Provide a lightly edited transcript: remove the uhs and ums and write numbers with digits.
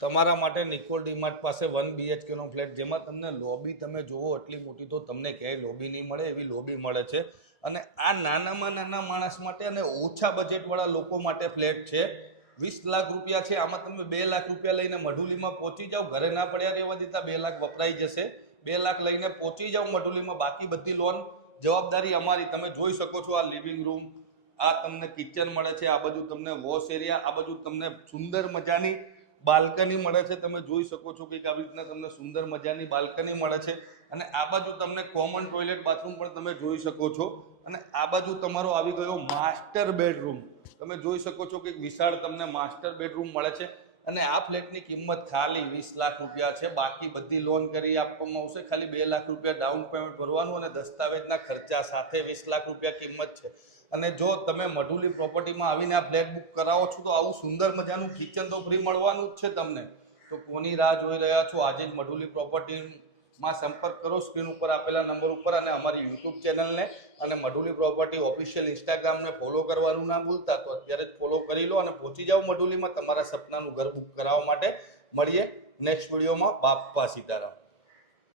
તમારા માટે નિકોલ ડીમાર્ટ પાસે 1 BHK નો ફ્લેટ, જેમાં તમને લોબી તમે જુઓ એટલી મોટી તો તમને ક્યાંય લોબી નહીં મળે એવી લોબી મળે છે. અને આ નાનામાં નાના માણસ માટે અને ઓછા બજેટવાળા લોકો માટે ફ્લેટ છે. 20 લાખ રૂપિયા છે. આમાં તમે 2 લાખ રૂપિયા લઈને મઢુલીમાં પહોંચી જાઓ. ઘરે ના પડ્યા રહેવા દેતા 2 લાખ વપરાઈ જશે. 2 લાખ લઈને પહોંચી જાઓ મઢુલીમાં. બાકી બધી લોન જવાબદારી અમારી. તમે જોઈ શકો છો આ લિવિંગ રૂમ, આ તમને કિચન મળે છે, આ બાજુ તમને વોશ એરિયા, આ બાજુ તમને સુંદર મજાની બાલ્કની મળે છે. તમે જોઈ શકો છો કે આવી રીતના તમને સુંદર મજાની બાલ્કની મળે છે. અને આ બાજુ તમને કોમન ટોયલેટ બાથરૂમ પણ તમે જોઈ શકો છો. અને આ બાજુ તમારો આવી ગયો માસ્ટર બેડરૂમ. તમે જોઈ શકો છો કે વિશાળ તમને માસ્ટર બેડરૂમ મળે છે. અને આ ફ્લેટની કિંમત ખાલી 20 લાખ રૂપિયા છે. બાકી બધી લોન કરી આપવામાં આવશે. ખાલી 2 લાખ રૂપિયા ડાઉન પેમેન્ટ ભરવાનું અને દસ્તાવેજના ખર્ચા સાથે 20 લાખ રૂપિયા કિંમત છે. અને જો તમે મઢુલી પ્રોપર્ટીમાં આવીને આ ફ્લેટ બુક કરાવો છો તો આવું સુંદર મજાનું કિચન તો ફ્રી મળવાનું જ છે તમને. તો કોની રાહ જોઈ રહ્યા છો? આજે જ મઢુલી પ્રોપર્ટીમાં સંપર્ક કરો સ્ક્રીન ઉપર આપેલા નંબર ઉપર, અને અમારી યુટ્યુબ ચેનલને અને મઢુલી પ્રોપર્ટી ઓફિશિયલ ઇન્સ્ટાગ્રામને ફોલો કરવાનું ના ભૂલતા. તો અત્યારે જ ફોલો કરી લો અને પહોંચી જાઓ મઢુલીમાં તમારા સપનાનું ઘર બુક કરાવવા માટે. મળીએ નેક્સ્ટ વિડીયોમાં. બાપા સીતારામ.